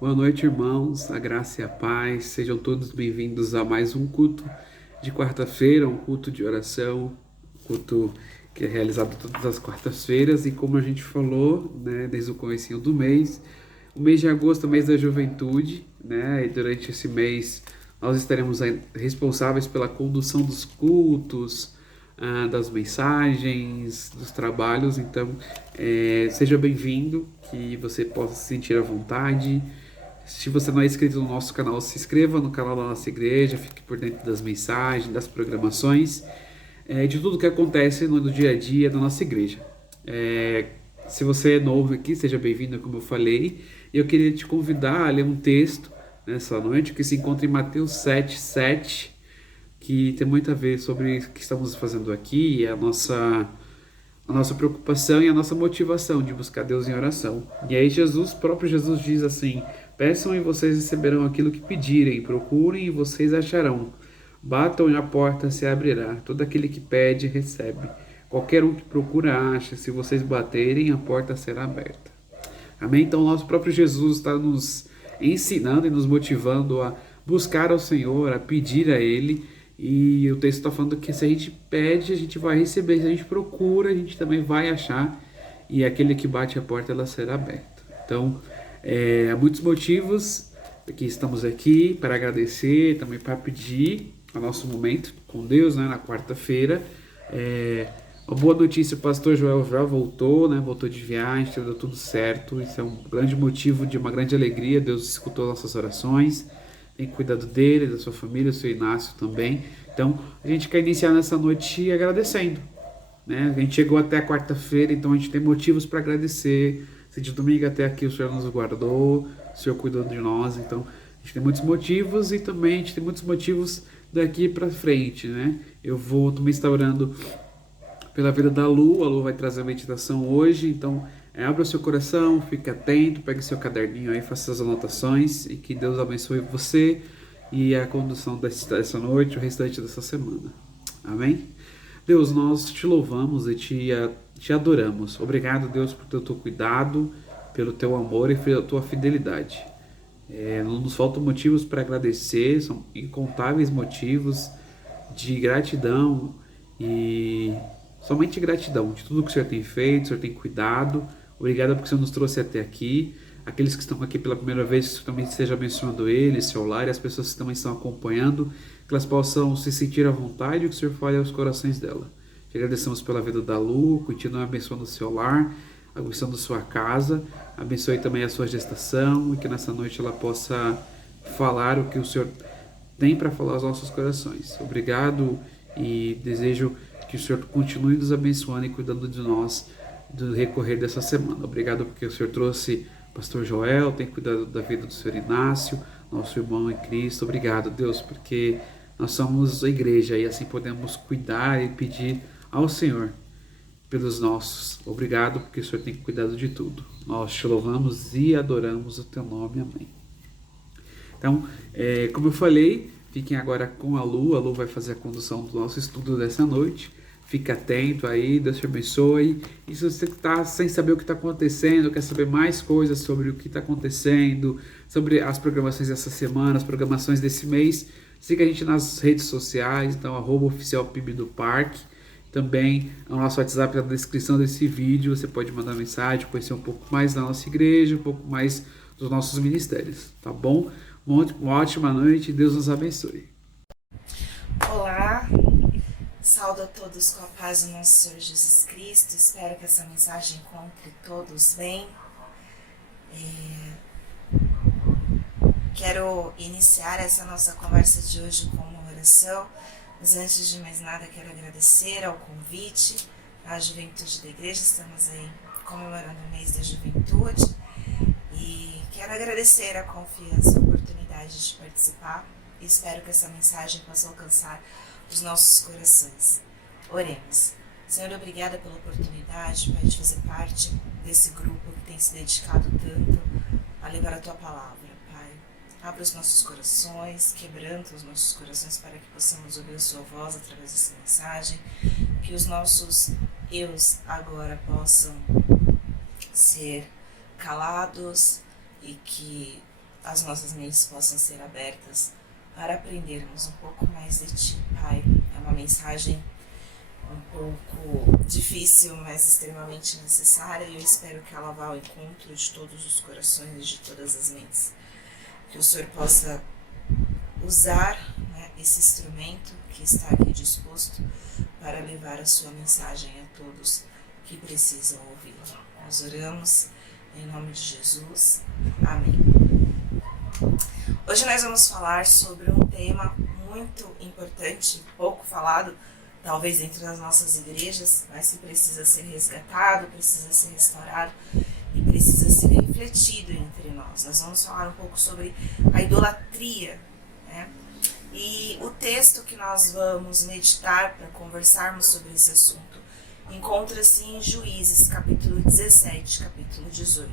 Boa noite, irmãos. A graça e a paz. Sejam todos bem-vindos a mais um culto de quarta-feira, um culto de oração, culto que é realizado todas as quartas-feiras. E como a gente falou, né, desde o comecinho do mês, o mês de agosto é o mês da juventude, né? E durante esse mês nós estaremos responsáveis pela condução dos cultos, das mensagens, dos trabalhos. Então, seja bem-vindo, que você possa se sentir à vontade. Se você não é inscrito no nosso canal, se inscreva no canal da nossa igreja, fique por dentro das mensagens, das programações, de tudo que acontece no dia a dia da nossa igreja. É, Se você é novo aqui, seja bem-vindo, como eu falei. E eu queria te convidar a ler um texto nessa noite que se encontra em Mateus 7:7, que tem muito a ver sobre o que estamos fazendo aqui, e a nossa preocupação e a nossa motivação de buscar Deus em oração. E aí próprio Jesus diz assim: peçam e vocês receberão aquilo que pedirem, procurem e vocês acharão. Batam e a porta se abrirá. Todo aquele que pede, recebe. Qualquer um que procura, acha. Se vocês baterem, a porta será aberta. Amém? Então, o nosso próprio Jesus está nos ensinando e nos motivando a buscar ao Senhor, a pedir a Ele. E o texto está falando que se a gente pede, a gente vai receber. Se a gente procura, a gente também vai achar. E aquele que bate a porta, ela será aberta. Então, há muitos motivos que estamos aqui para agradecer, também para pedir o nosso momento com Deus, né, na quarta-feira. Uma boa notícia, o pastor Joel já voltou, né? Voltou de viagem, deu tudo certo. Isso é um grande motivo de uma grande alegria. Deus escutou nossas orações, tem cuidado dele, da sua família, do seu Inácio também. Então, a gente quer iniciar nessa noite agradecendo, né? A gente chegou até a quarta-feira, então a gente tem motivos para agradecer. Se de domingo até aqui o Senhor nos guardou, o Senhor cuidou de nós, então a gente tem muitos motivos e também a gente tem muitos motivos daqui para frente, né? Eu vou também estar orando pela vida da Lu. A Lu vai trazer a meditação hoje, então abra o seu coração, fique atento, pegue seu caderninho aí, faça as anotações e que Deus abençoe você e a condução dessa noite, o restante dessa semana. Amém? Deus, nós te louvamos e te adoramos. Obrigado, Deus, por teu cuidado, pelo teu amor e pela tua fidelidade. Não nos faltam motivos para agradecer, são incontáveis motivos de gratidão e somente gratidão de tudo que o Senhor tem feito, o Senhor tem cuidado. Obrigado porque o Senhor nos trouxe até aqui. Aqueles que estão aqui pela primeira vez, que o Senhor também esteja abençoando eles, seu lar, e as pessoas que também estão acompanhando, que elas possam se sentir à vontade e que o Senhor fale aos corações dela. Te agradecemos pela vida da Lu, continue abençoando o seu lar, abençoando sua casa, abençoe também a sua gestação e que nessa noite ela possa falar o que o Senhor tem para falar aos nossos corações. Obrigado e desejo que o Senhor continue nos abençoando e cuidando de nós do recorrer dessa semana. Obrigado porque o Senhor trouxe o pastor Joel, tem cuidado da vida do Senhor Inácio, nosso irmão em Cristo. Obrigado, Deus, porque nós somos a igreja e assim podemos cuidar e pedir ao Senhor pelos nossos. Obrigado porque o Senhor tem cuidado de tudo. Nós te louvamos e adoramos o teu nome. Amém. Então, como eu falei, fiquem agora com a Lu. A Lu vai fazer a condução do nosso estudo dessa noite. Fique atento aí, Deus te abençoe. E se você está sem saber o que está acontecendo, quer saber mais coisas sobre o que está acontecendo, sobre as programações dessa semana, as programações desse mês, siga a gente nas redes sociais, então @oficialpib do Parque. Também o nosso WhatsApp está na descrição desse vídeo, você pode mandar mensagem, conhecer um pouco mais da nossa igreja, um pouco mais dos nossos ministérios, tá bom? Uma ótima noite, Deus nos abençoe. Olá, saúdo a todos com a paz do nosso Senhor Jesus Cristo. Espero que essa mensagem encontre todos bem. Quero iniciar essa nossa conversa de hoje com uma oração, mas antes de mais nada quero agradecer ao convite à juventude da igreja. Estamos aí comemorando o mês da juventude e quero agradecer a confiança, a oportunidade de participar e espero que essa mensagem possa alcançar os nossos corações. Oremos. Senhor, obrigada pela oportunidade, Pai, de fazer parte desse grupo que tem se dedicado tanto a levar a Tua palavra, Pai. Abra os nossos corações, quebranta os nossos corações para que possamos ouvir a Sua voz através dessa mensagem, que os nossos eus agora possam ser calados e que as nossas mentes possam ser abertas para aprendermos um pouco mais de Ti, Pai. É uma mensagem um pouco difícil, mas extremamente necessária, e eu espero que ela vá ao encontro de todos os corações e de todas as mentes. Que o Senhor possa usar, né, esse instrumento que está aqui disposto para levar a sua mensagem a todos que precisam ouvi-la. Nós oramos em nome de Jesus. Amém. Hoje nós vamos falar sobre um tema muito importante, pouco falado, talvez entre as nossas igrejas, mas que precisa ser resgatado, precisa ser restaurado e precisa ser refletido entre nós. Nós vamos falar um pouco sobre a idolatria, né? E o texto que nós vamos meditar para conversarmos sobre esse assunto encontra-se em Juízes, capítulo 17, capítulo 18.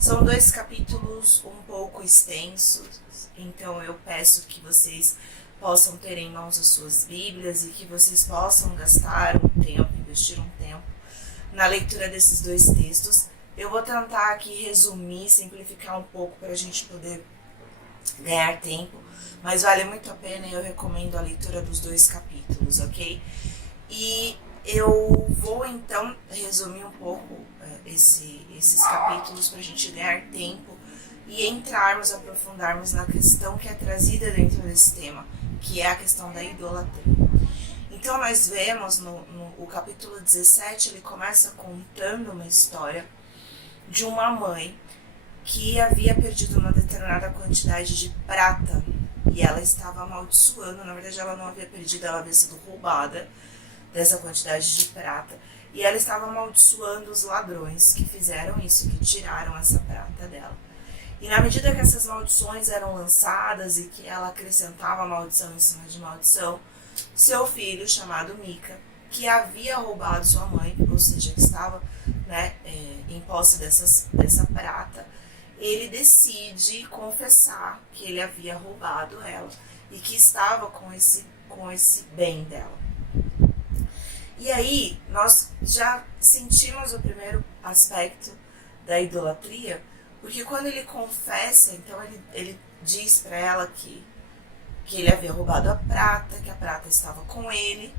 São 2 capítulos um pouco extensos, então eu peço que vocês possam ter em mãos as suas Bíblias e que vocês possam gastar um tempo, investir um tempo na leitura desses 2 textos. Eu vou tentar aqui resumir, simplificar um pouco para a gente poder ganhar tempo, mas vale muito a pena e eu recomendo a leitura dos 2 capítulos, ok? E eu vou então resumir um pouco esses capítulos para a gente ganhar tempo e entrarmos, aprofundarmos na questão que é trazida dentro desse tema, que é a questão da idolatria. Então nós vemos o capítulo 17, ele começa contando uma história de uma mãe que havia perdido uma determinada quantidade de prata e ela estava amaldiçoando. Na verdade ela não havia perdido, ela havia sido roubada dessa quantidade de prata e ela estava amaldiçoando os ladrões que fizeram isso, que tiraram essa prata dela. E na medida que essas maldições eram lançadas e que ela acrescentava maldição em cima de maldição, seu filho, chamado Mica, que havia roubado sua mãe, ou seja, que estava, né, em posse dessa prata, ele decide confessar que ele havia roubado ela e que estava com esse bem dela. E aí nós já sentimos o primeiro aspecto da idolatria, porque quando ele confessa, então ele diz para ela que ele havia roubado a prata, que a prata estava com ele.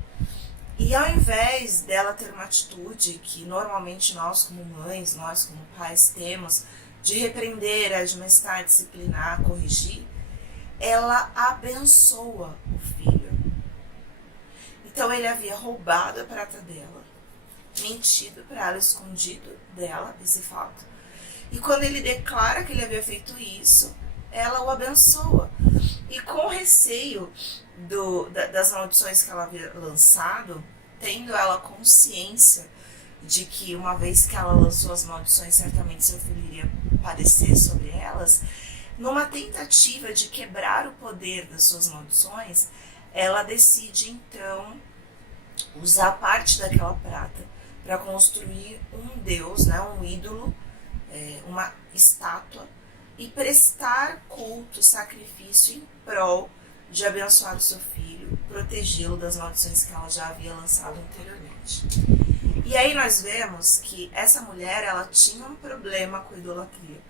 E ao invés dela ter uma atitude que normalmente nós como mães, nós como pais temos, de repreender, admoestar, disciplinar, corrigir, ela abençoa o filho. Então ele havia roubado a prata dela, mentido para ela, escondido dela esse fato. E quando ele declara que ele havia feito isso, ela o abençoa. E com receio das maldições que ela havia lançado, tendo ela consciência de que uma vez que ela lançou as maldições, certamente seu filho iria padecer sobre elas, numa tentativa de quebrar o poder das suas maldições, ela decide então usar parte daquela prata para construir um deus, né, um ídolo, uma estátua, e prestar culto, sacrifício em prol de abençoar o seu filho, protegê-lo das maldições que ela já havia lançado anteriormente. E aí nós vemos que essa mulher, ela tinha um problema com a idolatria.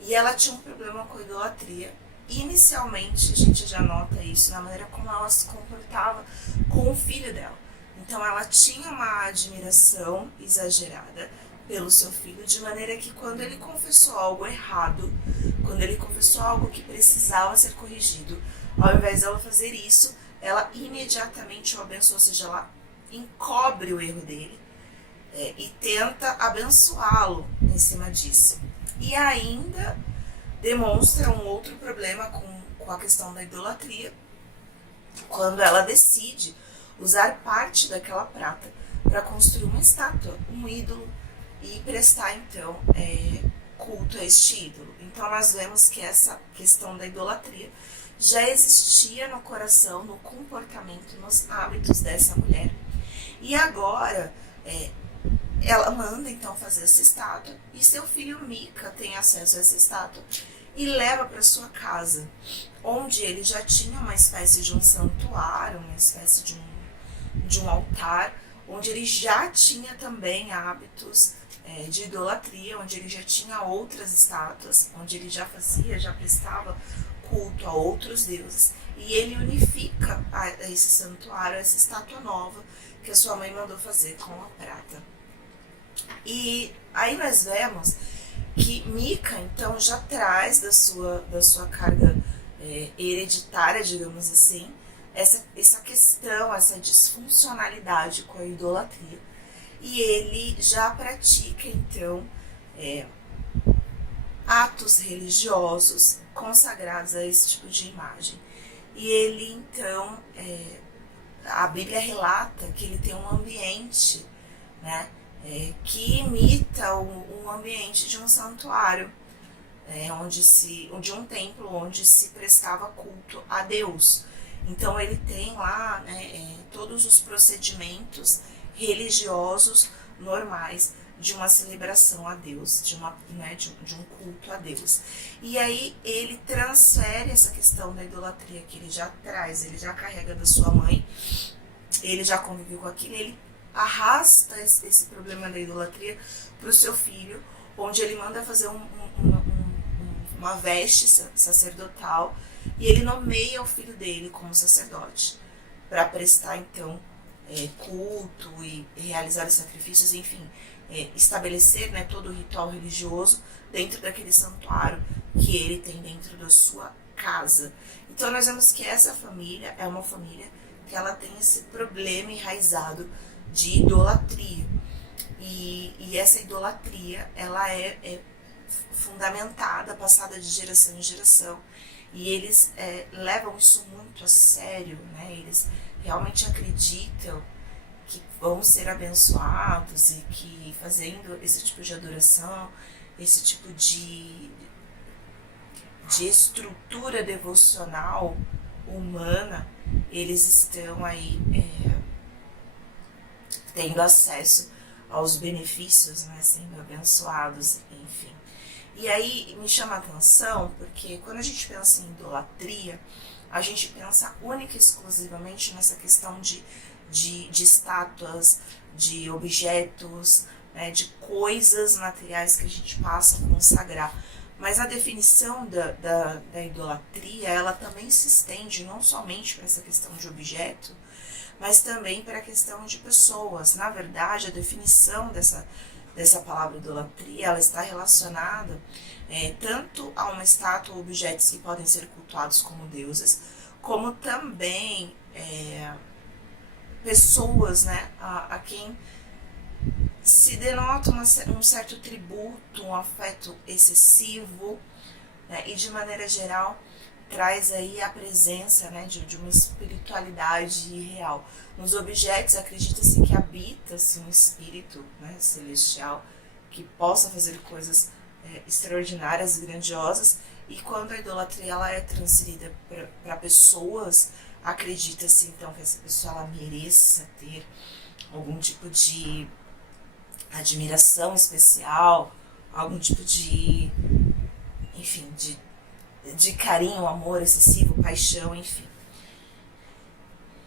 E ela tinha um problema com a idolatria. Inicialmente, a gente já nota isso na maneira como ela se comportava com o filho dela. Então ela tinha uma admiração exagerada pelo seu filho, de maneira que quando ele confessou algo errado, quando ele confessou algo que precisava ser corrigido, ao invés dela fazer isso, ela imediatamente o abençoa, ou seja, ela encobre o erro dele e tenta abençoá-lo em cima disso. E ainda demonstra um outro problema com a questão da idolatria, quando ela decide usar parte daquela prata para construir uma estátua, um ídolo, e prestar então culto a este ídolo. Então nós vemos que essa questão da idolatria já existia no coração, no comportamento, nos hábitos dessa mulher. E agora ela manda então fazer essa estátua e seu filho Mica tem acesso a essa estátua e leva para sua casa, onde ele já tinha uma espécie de um santuário, uma espécie de um altar, onde ele já tinha também hábitos de idolatria, onde ele já tinha outras estátuas, onde ele já prestava culto a outros deuses, e ele unifica a esse santuário, essa estátua nova que a sua mãe mandou fazer com a prata. E aí nós vemos que Mica, então, já traz da sua carga hereditária, digamos assim, essa questão, essa disfuncionalidade com a idolatria. E ele já pratica, então, atos religiosos consagrados a esse tipo de imagem. E ele, então, a Bíblia relata que ele tem um ambiente, né, que imita um ambiente de um santuário, de um templo onde se prestava culto a Deus. Então ele tem lá, né, todos os procedimentos religiosos normais de uma celebração a Deus, de um culto a Deus. E aí ele transfere essa questão da idolatria que ele já traz, ele já carrega da sua mãe, ele já conviveu com aquilo, ele arrasta esse problema da idolatria para o seu filho, onde ele manda fazer uma veste sacerdotal, e ele nomeia o filho dele como sacerdote, para prestar então culto e realizar os sacrifícios, enfim, estabelecer, né, todo o ritual religioso dentro daquele santuário que ele tem dentro da sua casa. Então nós vemos que essa família é uma família que ela tem esse problema enraizado de idolatria. E essa idolatria, ela é fundamentada, passada de geração em geração. E eles levam isso muito a sério, né? Eles realmente acreditam que vão ser abençoados e que fazendo esse tipo de adoração, esse tipo de estrutura devocional humana, eles estão aí tendo acesso aos benefícios, né, sendo abençoados, enfim. E aí me chama a atenção porque quando a gente pensa em idolatria, a gente pensa única e exclusivamente nessa questão de estátuas, de objetos, né, de coisas materiais que a gente passa a consagrar. Mas a definição da idolatria, ela também se estende não somente para essa questão de objeto, mas também para a questão de pessoas. Na verdade, a definição dessa palavra idolatria, ela está relacionada tanto a uma estátua ou objetos que podem ser cultuados como deuses, como também pessoas, né, a quem se denota um certo tributo, um afeto excessivo, né, e de maneira geral traz aí a presença, né, de uma espiritualidade real. Nos objetos acredita-se que habita-se um espírito, né, celestial que possa fazer coisas extraordinárias e grandiosas, e quando a idolatria ela é transferida para pessoas, acredita-se então que essa pessoa ela mereça ter algum tipo de admiração especial, algum tipo de, enfim, de carinho, amor excessivo, paixão, enfim.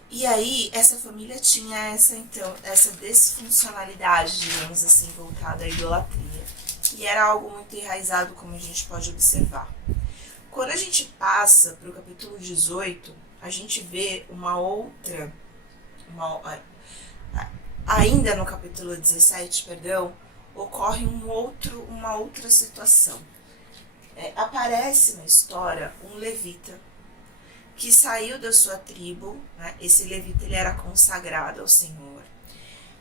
E aí, essa família tinha essa desfuncionalidade, digamos assim, voltada à idolatria. E era algo muito enraizado, como a gente pode observar. Quando a gente passa para o capítulo 18, a gente vê ainda no capítulo 17, perdão, ocorre uma outra situação. Aparece na história um levita que saiu da sua tribo, né? Esse levita ele era consagrado ao Senhor,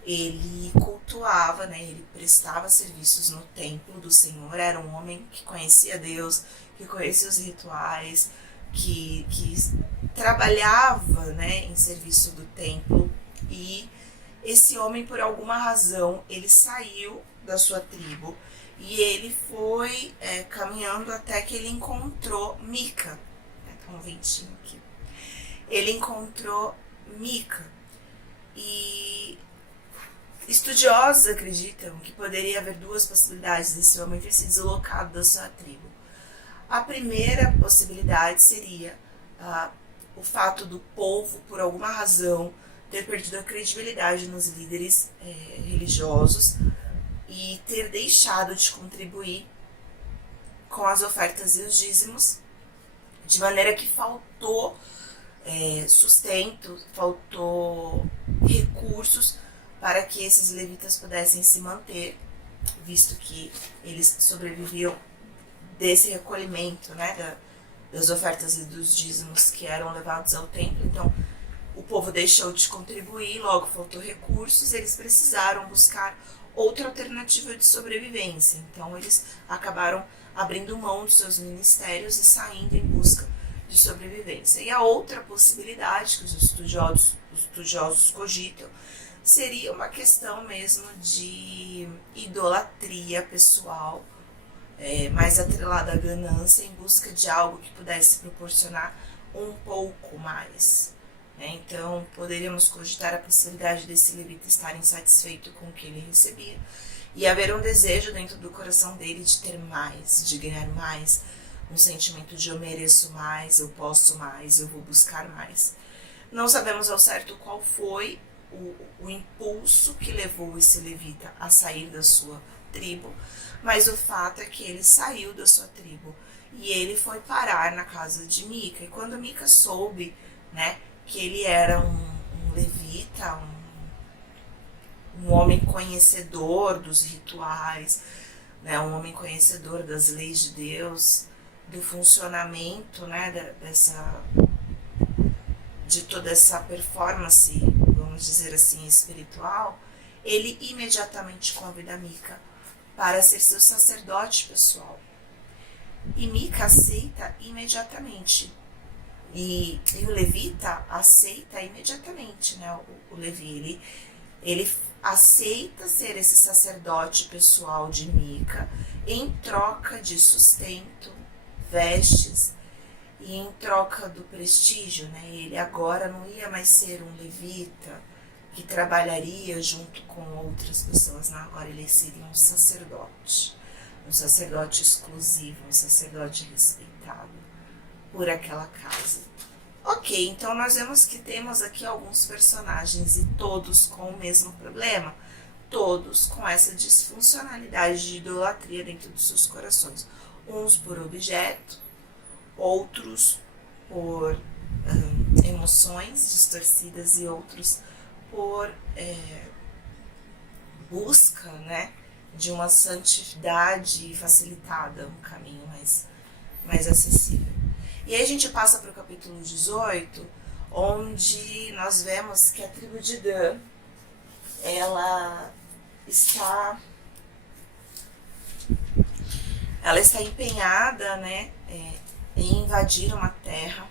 ele cultuava, né? Ele prestava serviços no templo do Senhor, era um homem que conhecia Deus, que conhecia os rituais, que trabalhava, né, em serviço do templo. E esse homem, por alguma razão, ele saiu da sua tribo e ele foi caminhando até que ele encontrou Mica. Um ventinho aqui. Ele encontrou Mica e estudiosos acreditam que poderia haver duas possibilidades desse homem ter se deslocado da sua tribo. A primeira possibilidade seria o fato do povo, por alguma razão, ter perdido a credibilidade nos líderes religiosos, e ter deixado de contribuir com as ofertas e os dízimos, de maneira que faltou sustento, faltou recursos para que esses levitas pudessem se manter, visto que eles sobreviviam desse recolhimento, né, das ofertas e dos dízimos que eram levados ao templo. Então, o povo deixou de contribuir, logo faltou recursos, eles precisaram buscar outra alternativa de sobrevivência. Então, eles acabaram abrindo mão dos seus ministérios e saindo em busca de sobrevivência. E a outra possibilidade que os estudiosos cogitam seria uma questão mesmo de idolatria pessoal, mais atrelada à ganância, em busca de algo que pudesse proporcionar um pouco mais. Então, poderíamos cogitar a possibilidade desse levita estar insatisfeito com o que ele recebia e haver um desejo dentro do coração dele de ter mais, de ganhar mais, um sentimento de eu mereço mais, eu posso mais, eu vou buscar mais. Não sabemos ao certo qual foi o impulso que levou esse levita a sair da sua tribo, mas o fato é que ele saiu da sua tribo e ele foi parar na casa de Mica. E quando Mica soube, né, que ele era um levita, um homem conhecedor dos rituais, né, um homem conhecedor das leis de Deus, do funcionamento, né, de toda essa performance, vamos dizer assim, espiritual, ele imediatamente convida Mica para ser seu sacerdote pessoal. E Mica aceita imediatamente. E o levita aceita imediatamente, né, o Levi. Ele aceita ser esse sacerdote pessoal de Mica em troca de sustento, vestes e em troca do prestígio, né? Ele agora não ia mais ser um levita que trabalharia junto com outras pessoas, não, agora ele seria um sacerdote exclusivo, um sacerdote respeitado por aquela casa. Ok, então nós vemos que temos aqui alguns personagens e todos com o mesmo problema, todos com essa disfuncionalidade de idolatria dentro dos seus corações, uns por objeto, outros por emoções distorcidas e outros por busca, né, de uma santidade facilitada, um caminho mais acessível. E aí a gente passa para o capítulo 18, onde nós vemos que a tribo de Dan, ela está empenhada, né, em invadir uma terra,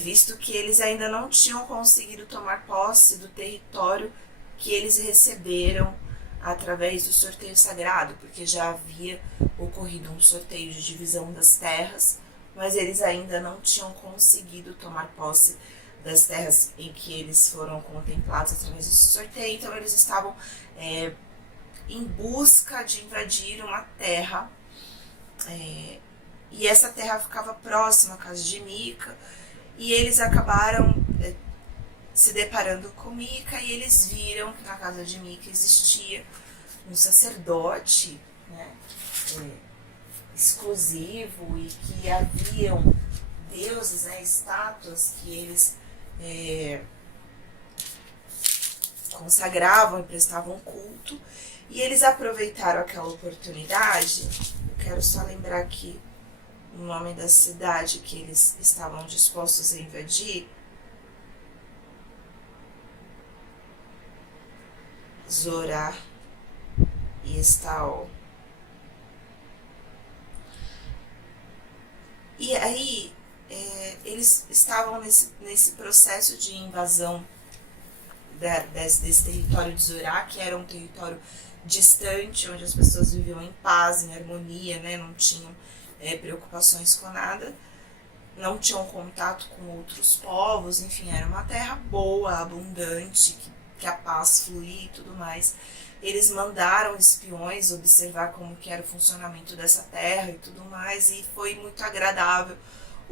visto que eles ainda não tinham conseguido tomar posse do território que eles receberam através do sorteio sagrado, porque já havia ocorrido um sorteio de divisão das terras, mas eles ainda não tinham conseguido tomar posse das terras em que eles foram contemplados através desse sorteio. Então eles estavam em busca de invadir uma terra, e essa terra ficava próxima à casa de Mica, e eles acabaram se deparando com Mica, e eles viram que na casa de Mica existia um sacerdote, né, exclusivo, e que haviam deuses, né, estátuas que eles consagravam e prestavam culto, e eles aproveitaram aquela oportunidade. Eu quero só lembrar aqui o nome da cidade que eles estavam dispostos a invadir: Zorá e Estaol. E aí eles estavam nesse processo de invasão desse território de Zorá, que era um território distante, onde as pessoas viviam em paz, em harmonia, né? Não tinham preocupações com nada, não tinham contato com outros povos, enfim, era uma terra boa, abundante, que a paz fluía e tudo mais. Eles mandaram espiões observar como que era o funcionamento dessa terra e tudo mais, e foi muito agradável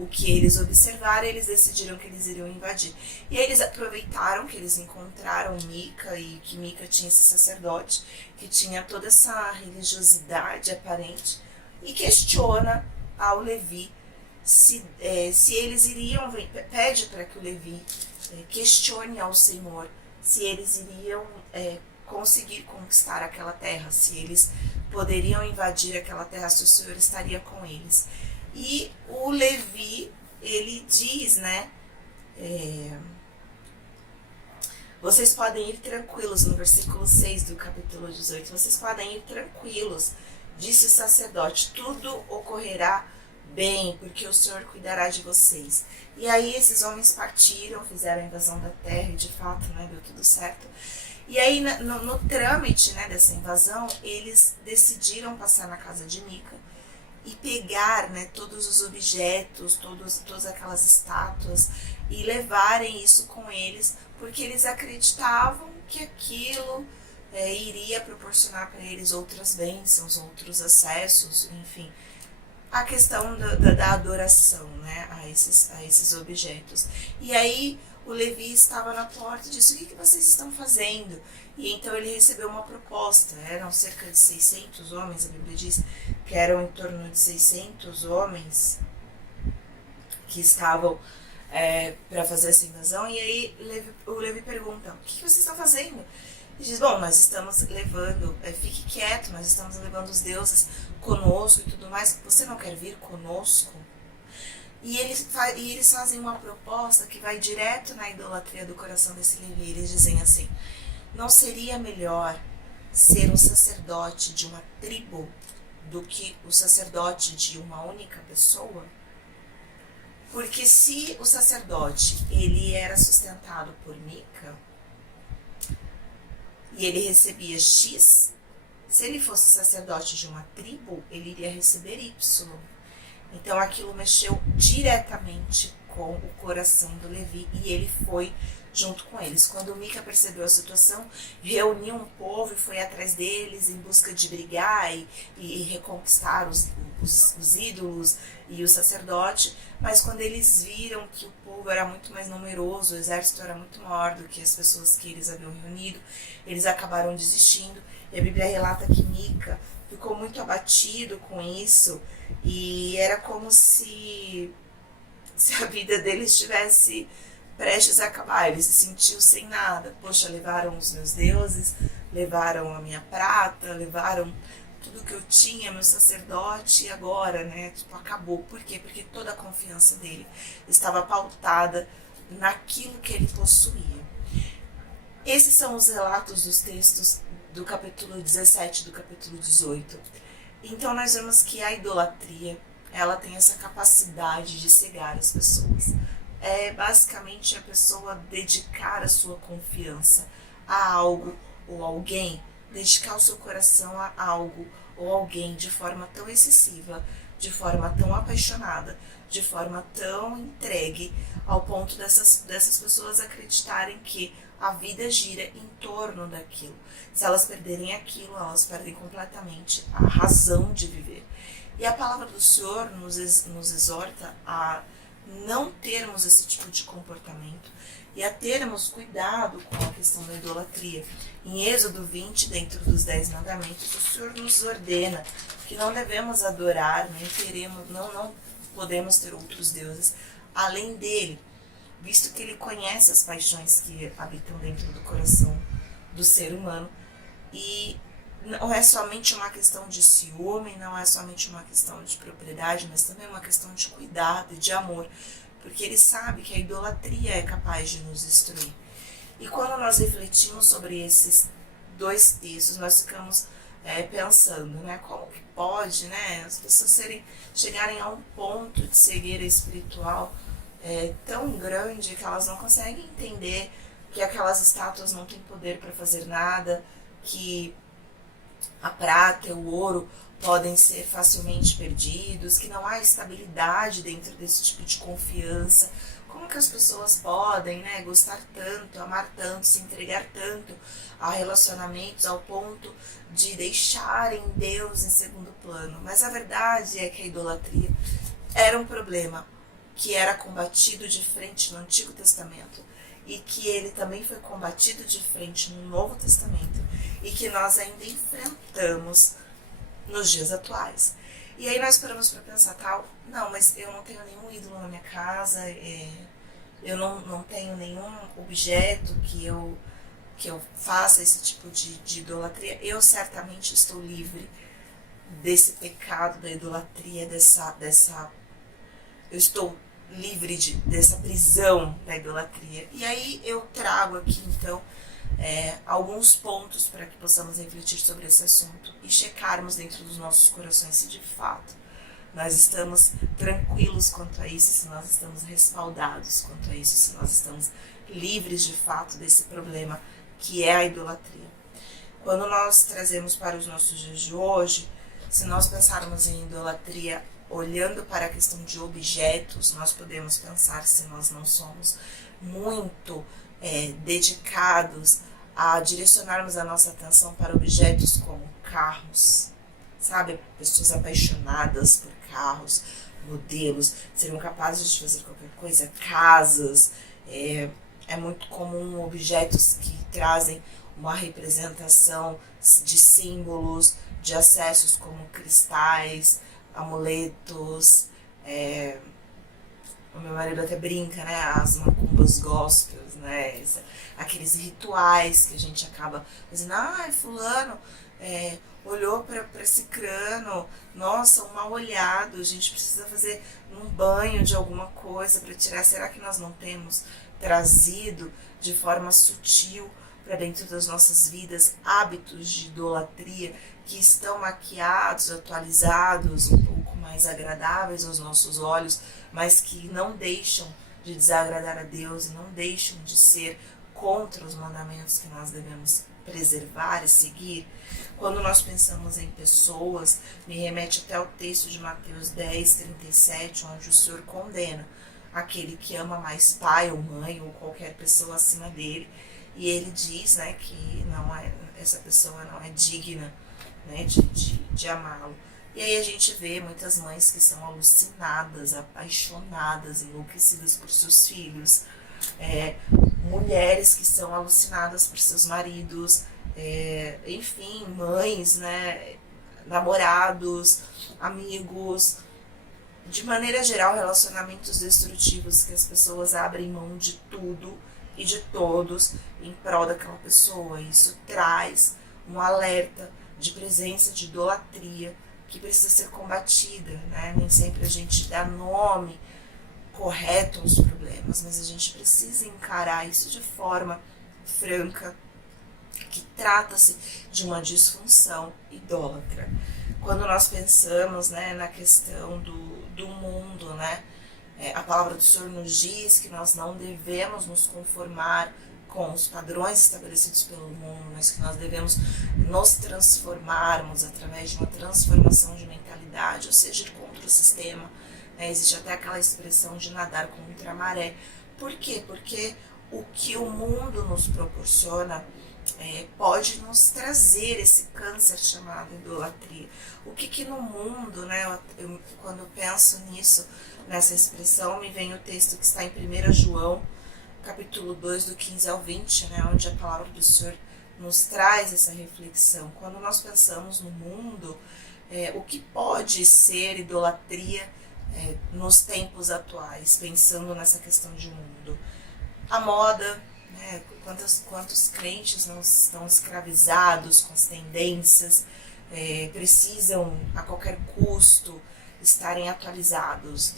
o que eles observaram, eles decidiram que eles iriam invadir. E aí eles aproveitaram que eles encontraram Mica, e que Mica tinha esse sacerdote, que tinha toda essa religiosidade aparente, e questiona ao Levi se eles iriam, pede para que o Levi questione ao Senhor se eles iriam conseguir conquistar aquela terra, se eles poderiam invadir aquela terra, se o Senhor estaria com eles. E o Levi, ele diz, né, vocês podem ir tranquilos, no versículo 6 do capítulo 18, vocês podem ir tranquilos, disse o sacerdote, tudo ocorrerá bem, porque o Senhor cuidará de vocês. E aí esses homens partiram, fizeram a invasão da terra, e de fato, né, deu tudo certo. E aí no trâmite, né, dessa invasão, eles decidiram passar na casa de Mica e pegar, né, todos os objetos, todas aquelas estátuas, e levarem isso com eles, porque eles acreditavam que aquilo iria proporcionar para eles outras bênçãos, outros acessos, enfim, a questão da adoração, né, a esses objetos. E aí o Levi estava na porta e disse, o que vocês estão fazendo? E então ele recebeu uma proposta, eram cerca de 600 homens, a Bíblia diz que eram em torno de 600 homens que estavam para fazer essa invasão. E aí o Levi pergunta, o que vocês estão fazendo? E diz, bom, nós estamos levando, fique quieto, nós estamos levando os deuses conosco e tudo mais, você não quer vir conosco? E eles fazem uma proposta que vai direto na idolatria do coração desse Levi. Eles dizem assim, não seria melhor ser um sacerdote de uma tribo do que o sacerdote de uma única pessoa? Porque se o sacerdote ele era sustentado por Mica e ele recebia X, se ele fosse sacerdote de uma tribo, ele iria receber Y. Então aquilo mexeu diretamente com o coração do Levi e ele foi junto com eles. Quando Mica percebeu a situação, reuniu um povo e foi atrás deles em busca de brigar e reconquistar os ídolos e o sacerdote. Mas quando eles viram que o povo era muito mais numeroso, o exército era muito maior do que as pessoas que eles haviam reunido, eles acabaram desistindo. E a Bíblia relata que Mica ficou muito abatido com isso e era como se a vida dele estivesse prestes a acabar. Ele se sentiu sem nada. Poxa, levaram os meus deuses, levaram a minha prata, levaram tudo que eu tinha, meu sacerdote, e agora, né? Tipo, acabou. Por quê? Porque toda a confiança dele estava pautada naquilo que ele possuía. Esses são os relatos dos textos do capítulo 17 do capítulo 18. Então nós vemos que a idolatria, ela tem essa capacidade de cegar as pessoas. É basicamente a pessoa dedicar a sua confiança a algo ou alguém, dedicar o seu coração a algo ou alguém de forma tão excessiva, de forma tão apaixonada, de forma tão entregue, ao ponto dessas pessoas acreditarem que a vida gira em torno daquilo. Se elas perderem aquilo, elas perdem completamente a razão de viver. E a palavra do Senhor nos exorta a não termos esse tipo de comportamento e a termos cuidado com a questão da idolatria. Em Êxodo 20, dentro dos 10 mandamentos, o Senhor nos ordena que não devemos adorar, não podemos ter outros deuses além dele, visto que ele conhece as paixões que habitam dentro do coração do ser humano. E não é somente uma questão de ciúme, não é somente uma questão de propriedade, mas também uma questão de cuidado e de amor, porque ele sabe que a idolatria é capaz de nos destruir. E quando nós refletimos sobre esses dois textos, nós ficamos pensando, né, como que pode, né, as pessoas chegarem a um ponto de cegueira espiritual tão grande que elas não conseguem entender que aquelas estátuas não têm poder para fazer nada, que a prata e o ouro podem ser facilmente perdidos, que não há estabilidade dentro desse tipo de confiança. Como que as pessoas podem, né, gostar tanto, amar tanto, se entregar tanto a relacionamentos ao ponto de deixarem Deus em segundo plano? Mas a verdade é que a idolatria era um problema que era combatido de frente no Antigo Testamento e que ele também foi combatido de frente no Novo Testamento e que nós ainda enfrentamos nos dias atuais. E aí nós paramos para pensar, não, mas eu não tenho nenhum ídolo na minha casa, eu não tenho nenhum objeto que eu faça esse tipo de idolatria. Eu certamente estou livre desse pecado da idolatria, eu estou livre dessa prisão da idolatria. E aí eu trago aqui então alguns pontos para que possamos refletir sobre esse assunto e checarmos dentro dos nossos corações se de fato nós estamos tranquilos quanto a isso, se nós estamos respaldados quanto a isso, se nós estamos livres de fato desse problema que é a idolatria. Quando nós trazemos para os nossos dias de hoje, se nós pensarmos em idolatria olhando para a questão de objetos, nós podemos pensar se nós não somos muito dedicados a direcionarmos a nossa atenção para objetos como carros, sabe? Pessoas apaixonadas por carros, modelos, seriam capazes de fazer qualquer coisa, casas. É muito comum objetos que trazem uma representação de símbolos, de acessos como cristais, amuletos. O meu marido até brinca, né? As macumbas gospels, né? Aqueles rituais que a gente acaba dizendo, fulano olhou para cicrano, nossa, um mal olhado, a gente precisa fazer um banho de alguma coisa para tirar. Será que nós não temos trazido de forma sutil para dentro das nossas vidas hábitos de idolatria que estão maquiados, atualizados, um pouco mais agradáveis aos nossos olhos, mas que não deixam de desagradar a Deus e não deixam de ser contra os mandamentos que nós devemos preservar e seguir? Quando nós pensamos em pessoas, me remete até o texto de Mateus 10, 37, onde o Senhor condena aquele que ama mais pai ou mãe ou qualquer pessoa acima dele, e ele diz, né, que essa pessoa não é digna, né, de amá-lo. E aí a gente vê muitas mães que são alucinadas, apaixonadas, enlouquecidas por seus filhos, mulheres que são alucinadas por seus maridos, enfim, mães, né, namorados, amigos, de maneira geral, relacionamentos destrutivos que as pessoas abrem mão de tudo e de todos em prol daquela pessoa. Isso traz um alerta de presença de idolatria que precisa ser combatida, né? Nem sempre a gente dá nome correto aos problemas, mas a gente precisa encarar isso de forma franca, que trata-se de uma disfunção idólatra. Quando nós pensamos, né, na questão do mundo, né, a palavra do Senhor nos diz que nós não devemos nos conformar com os padrões estabelecidos pelo mundo, mas que nós devemos nos transformarmos através de uma transformação de mentalidade, ou seja, de contra o sistema. Existe até aquela expressão de nadar contra a maré. Por quê? Porque o que o mundo nos proporciona pode nos trazer esse câncer chamado idolatria. O que no mundo, né, quando eu penso nisso, nessa expressão, me vem o texto que está em 1 João, capítulo 2, do 15 ao 20, né, onde a palavra do Senhor nos traz essa reflexão. Quando nós pensamos no mundo, o que pode ser idolatria nos tempos atuais, pensando nessa questão de mundo? A moda, né, quantos crentes não estão escravizados com as tendências, precisam a qualquer custo estarem atualizados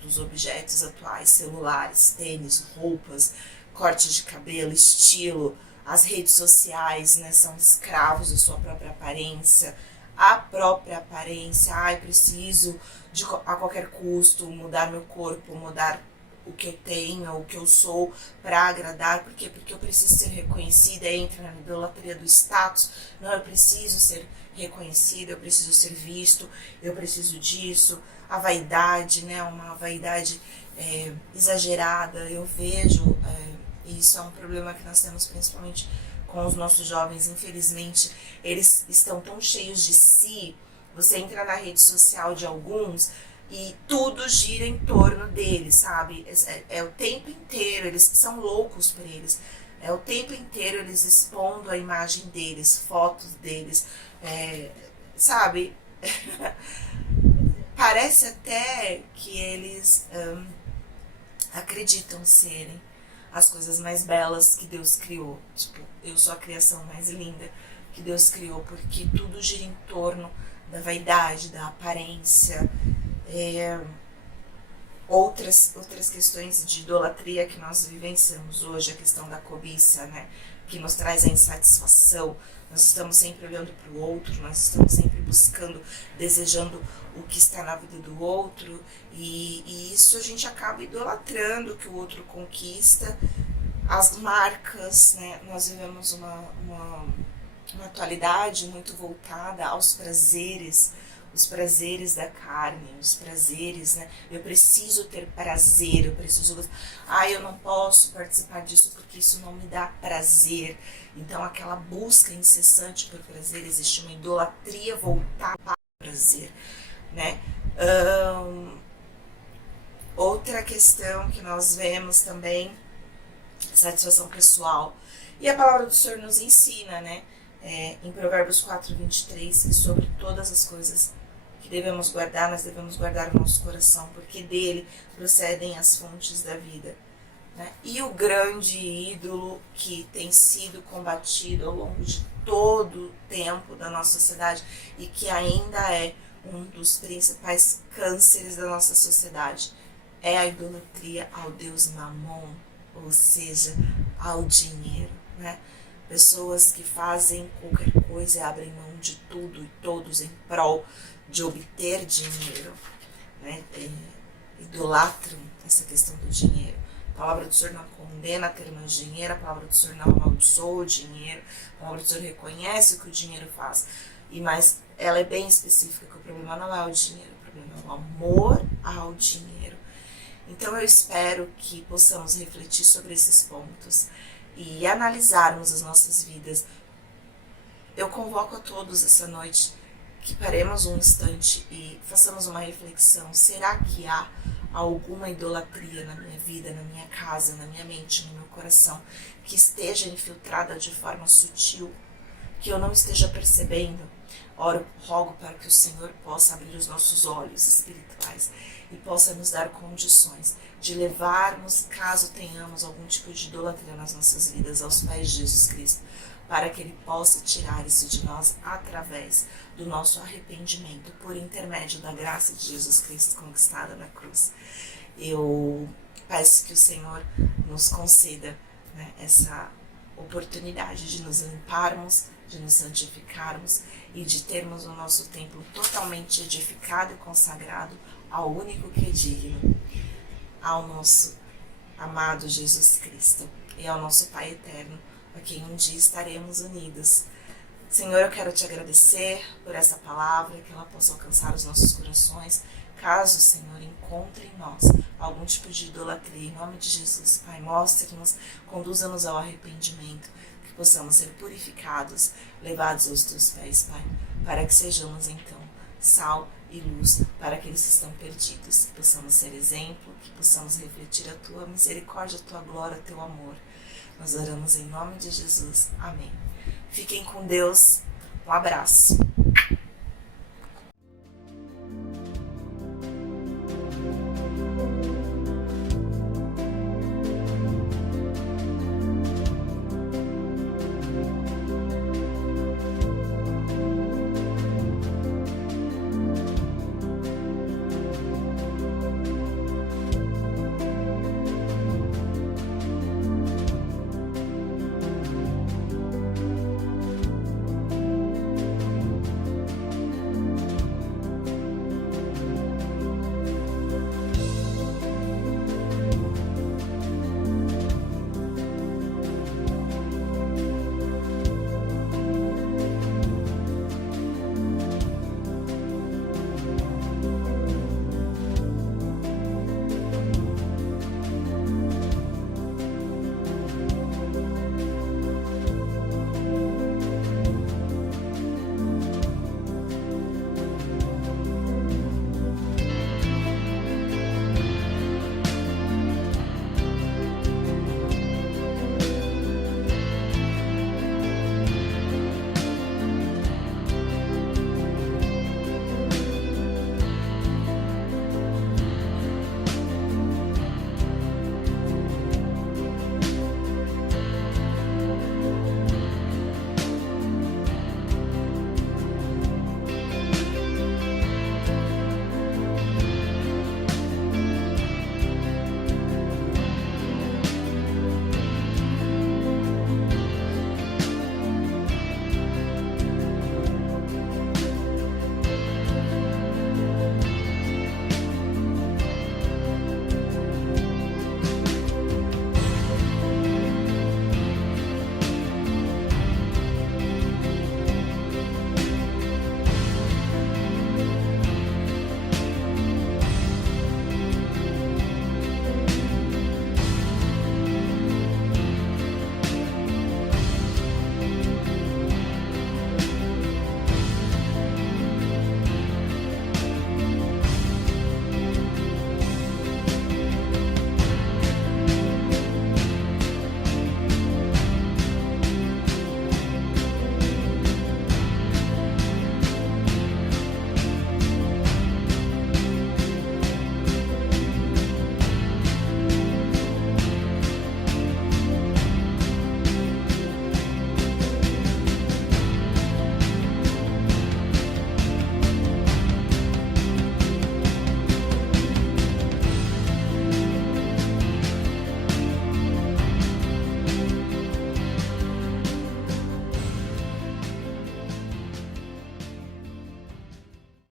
dos objetos atuais, celulares, tênis, roupas, corte de cabelo, estilo. As redes sociais, né, são escravos da sua própria aparência. A própria aparência, preciso a qualquer custo mudar meu corpo, mudar o que eu tenho, o que eu sou, para agradar. Por quê? Porque eu preciso ser reconhecida. Entra na idolatria do status. Não, eu preciso ser reconhecida, eu preciso ser visto, eu preciso disso. A vaidade, né, uma vaidade exagerada. Eu vejo, isso é um problema que nós temos principalmente com os nossos jovens. Infelizmente, eles estão tão cheios de si. Você entra na rede social de alguns e tudo gira em torno deles, sabe? É o tempo inteiro, eles são loucos por eles. É o tempo inteiro eles expondo a imagem deles, fotos deles, sabe? Parece até que eles acreditam serem as coisas mais belas que Deus criou. Tipo, eu sou a criação mais linda que Deus criou, porque tudo gira em torno da vaidade, da aparência, outras questões de idolatria que nós vivenciamos hoje, a questão da cobiça, né, que nos traz a insatisfação. Nós estamos sempre olhando para o outro, nós estamos sempre buscando, desejando o que está na vida do outro, e isso a gente acaba idolatrando, que o outro conquista, as marcas, né? Nós vivemos uma atualidade muito voltada aos prazeres, os prazeres da carne, os prazeres, né? Eu preciso ter prazer, eu preciso... eu não posso participar disso porque isso não me dá prazer. Então, aquela busca incessante por prazer, existe uma idolatria voltada para o prazer, né? Outra questão que nós vemos também, satisfação pessoal. E a palavra do Senhor nos ensina, né? Em Provérbios 4:23, que sobre todas as coisas que devemos guardar, nós devemos guardar o nosso coração, porque dele procedem as fontes da vida, né? E o grande ídolo que tem sido combatido ao longo de todo o tempo da nossa sociedade e que ainda é um dos principais cânceres da nossa sociedade é a idolatria ao Deus Mamon, ou seja, ao dinheiro, né? Pessoas que fazem qualquer coisa e abrem mão de tudo e todos em prol de obter dinheiro, né? Idolatram essa questão do dinheiro. A palavra do Senhor não condena ter mais dinheiro, a palavra do Senhor não amaldiçoa o dinheiro, a palavra do Senhor reconhece o que o dinheiro faz, mas ela é bem específica, que o problema não é o dinheiro, o problema é o amor ao dinheiro. Então eu espero que possamos refletir sobre esses pontos e analisarmos as nossas vidas. Eu convoco a todos essa noite que paremos um instante e façamos uma reflexão. Será que há alguma idolatria na minha vida, na minha casa, na minha mente, no meu coração, que esteja infiltrada de forma sutil, que eu não esteja percebendo? Oro, rogo para que o Senhor possa abrir os nossos olhos espirituais e possa nos dar condições de levarmos, caso tenhamos algum tipo de idolatria nas nossas vidas, aos pés de Jesus Cristo, para que Ele possa tirar isso de nós através do nosso arrependimento, por intermédio da graça de Jesus Cristo conquistada na cruz. Eu peço que o Senhor nos conceda, né, essa oportunidade de nos limparmos, de nos santificarmos e de termos o nosso templo totalmente edificado e consagrado ao único que é digno, ao nosso amado Jesus Cristo e ao nosso Pai eterno, a quem um dia estaremos unidos. Senhor, eu quero te agradecer por essa palavra, que ela possa alcançar os nossos corações. Caso, Senhor, encontre em nós algum tipo de idolatria, em nome de Jesus, Pai, mostre-nos, conduza-nos ao arrependimento, que possamos ser purificados, levados aos teus pés, Pai, para que sejamos, então, sal e luz para aqueles que estão perdidos, que possamos ser exemplo, que possamos refletir a tua misericórdia, a tua glória, o teu amor. Nós oramos em nome de Jesus. Amém. Fiquem com Deus. Um abraço.